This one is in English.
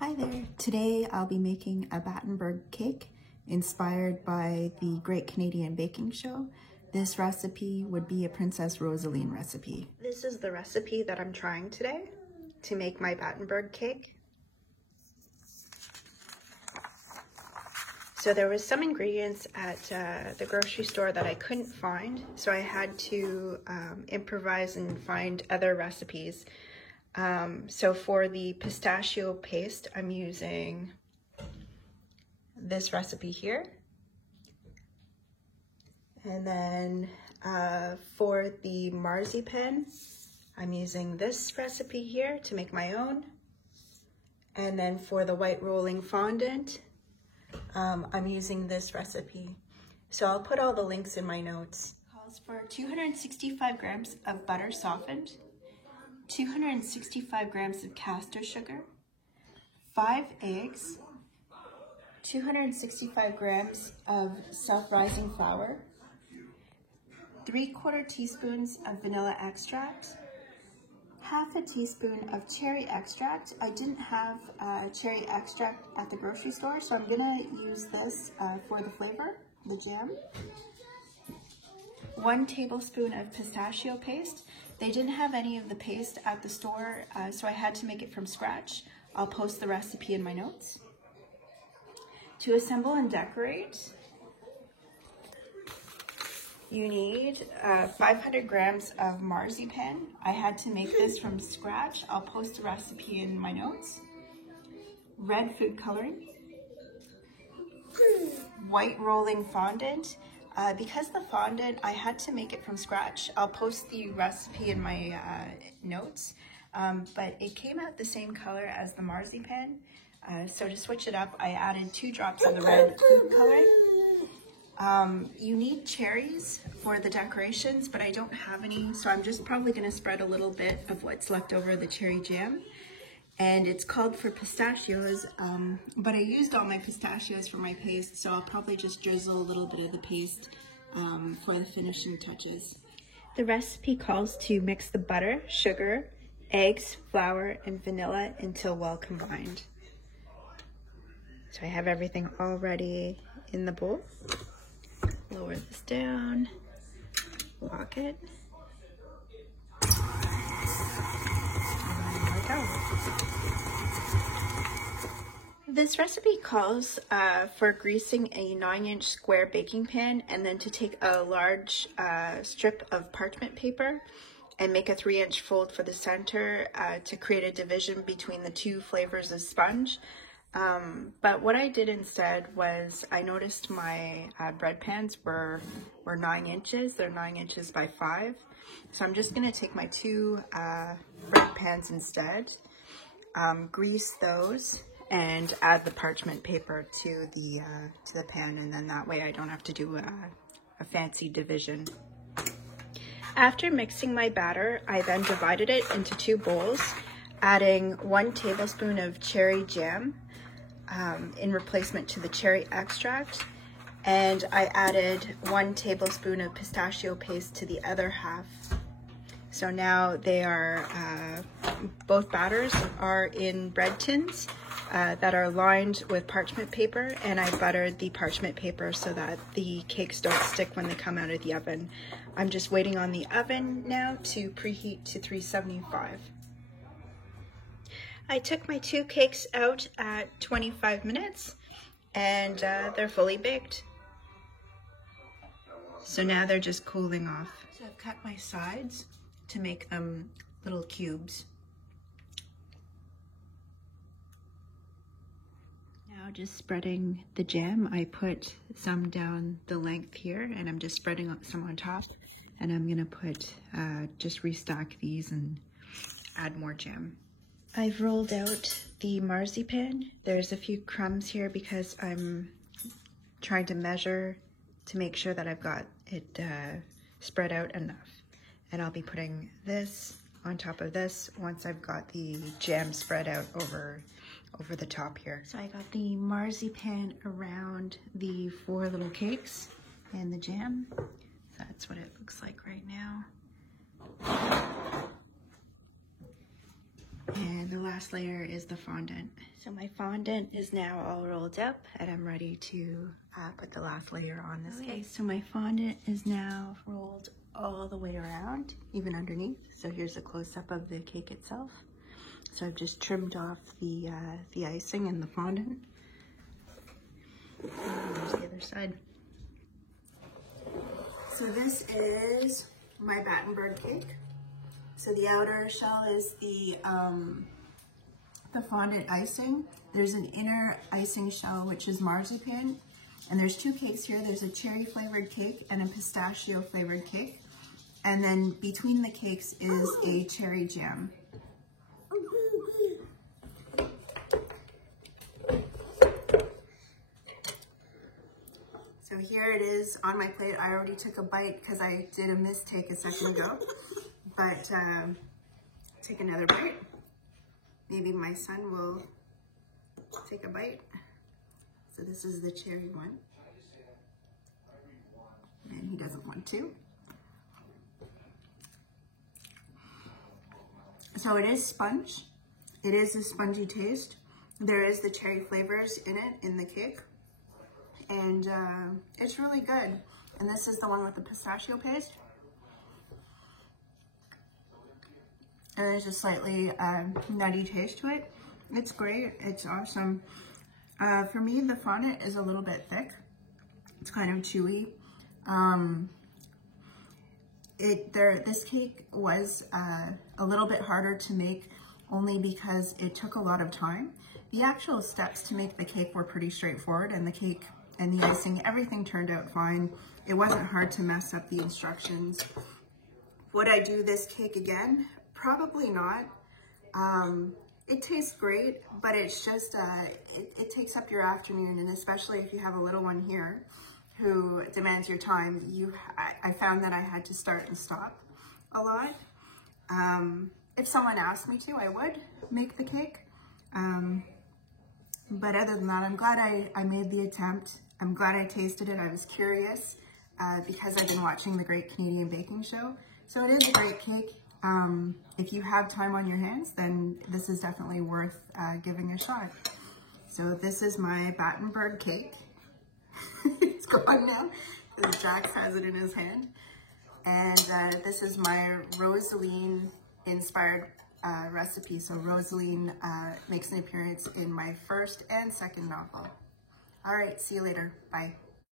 Hi there. Today I'll be making a Battenberg cake inspired by the Great Canadian Baking Show. This recipe would be a Princess Rosaline recipe. This is the recipe that I'm trying today to make my Battenberg cake. So there was some ingredients at the grocery store that I couldn't find, so I had to improvise and find other recipes. So for the pistachio paste, I'm using this recipe here. And then for the marzipan, I'm using this recipe here to make my own. And then for the white rolling fondant, I'm using this recipe. So I'll put all the links in my notes. Calls for 265 grams of butter softened, 265 grams of castor sugar, 5 eggs, 265 grams of self-rising flour, 3/4 teaspoons of vanilla extract, half a teaspoon of cherry extract. I didn't have cherry extract at the grocery store, so I'm gonna use this for the flavor, the jam. 1 tablespoon of pistachio paste. They didn't have any of the paste at the store, so I had to make it from scratch. I'll post the recipe in my notes. To assemble and decorate, you need 500 grams of marzipan. I had to make this from scratch. I'll post the recipe in my notes. Red food coloring, white rolling fondant. Because the fondant, I had to make it from scratch. I'll post the recipe in my notes, but it came out the same color as the marzipan. So to switch it up, I added 2 drops of the red food coloring. You need cherries for the decorations, but I don't have any, so I'm just probably gonna spread a little bit of what's left over the cherry jam. And it's called for pistachios, but I used all my pistachios for my paste, so I'll probably just drizzle a little bit of the paste for the finishing touches. The recipe calls to mix the butter, sugar, eggs, flour, and vanilla until well combined. So I have everything already in the bowl. Lower this down, lock it. This recipe calls for greasing a 9-inch square baking pan and then to take a large strip of parchment paper and make a 3-inch fold for the center to create a division between the 2 flavors of sponge. But what I did instead was I noticed my bread pans were 9 inches. They're 9 inches by 5. So I'm just gonna take my 2 bread pans instead, grease those, and add the parchment paper to the pan, and then that way I don't have to do a fancy division. After mixing my batter, I then divided it into 2 bowls, adding 1 tablespoon of cherry jam in replacement to the cherry extract, and I added 1 tablespoon of pistachio paste to the other half. So now they are, both batters are in bread tins that are lined with parchment paper, and I buttered the parchment paper so that the cakes don't stick when they come out of the oven. I'm just waiting on the oven now to preheat to 375. I took my 2 cakes out at 25 minutes and they're fully baked. So now they're just cooling off. So I've cut my sides to make them little cubes. Now just spreading the jam, I put some down the length here and I'm just spreading some on top, and I'm gonna put, just restack these and add more jam. I've rolled out the marzipan. There's a few crumbs here because I'm trying to measure to make sure that I've got it spread out enough. And I'll be putting this on top of this once I've got the jam spread out over the top here. So I got the marzipan around the 4 little cakes and the jam. That's what it looks like right now. And the last layer is the fondant. So my fondant is now all rolled up and I'm ready to put the last layer on this cake. So my fondant is now rolled all the way around, even underneath. So here's a close-up of the cake itself. So I've just trimmed off the icing and the fondant. And there's the other side. So this is my Battenberg cake. So the outer shell is the fondant icing. There's an inner icing shell, which is marzipan. And there's two cakes here. There's a cherry flavored cake and a pistachio flavored cake. And then between the cakes is a cherry jam. So here it is on my plate. I already took a bite because I did a mistake a second ago. But take another bite. Maybe my son will take a bite. So this is the cherry one. And he doesn't want to. So it is sponge. It is a spongy taste. There is the cherry flavors in it, in the cake. And it's really good. And this is the one with the pistachio paste. And there's a slightly nutty taste to it. It's great, it's awesome. For me, the fondant is a little bit thick. It's kind of chewy. This cake was a little bit harder to make only because it took a lot of time. The actual steps to make the cake were pretty straightforward, and the cake and the icing, everything turned out fine. It wasn't hard to mess up the instructions. Would I do this cake again? Probably not. It tastes great, but it's just, it takes up your afternoon, and especially if you have a little one here who demands your time, I found that I had to start and stop a lot. If someone asked me to, I would make the cake. But other than that, I'm glad I made the attempt. I'm glad I tasted it. I was curious because I've been watching the Great Canadian Baking Show. So it is a great cake. If you have time on your hands, then this is definitely worth giving a shot. So this is my Battenberg cake. It's gone now because Jax has it in his hand. And this is my Rosaline inspired recipe. So Rosaline makes an appearance in my first and second novel. All right, see you later. Bye.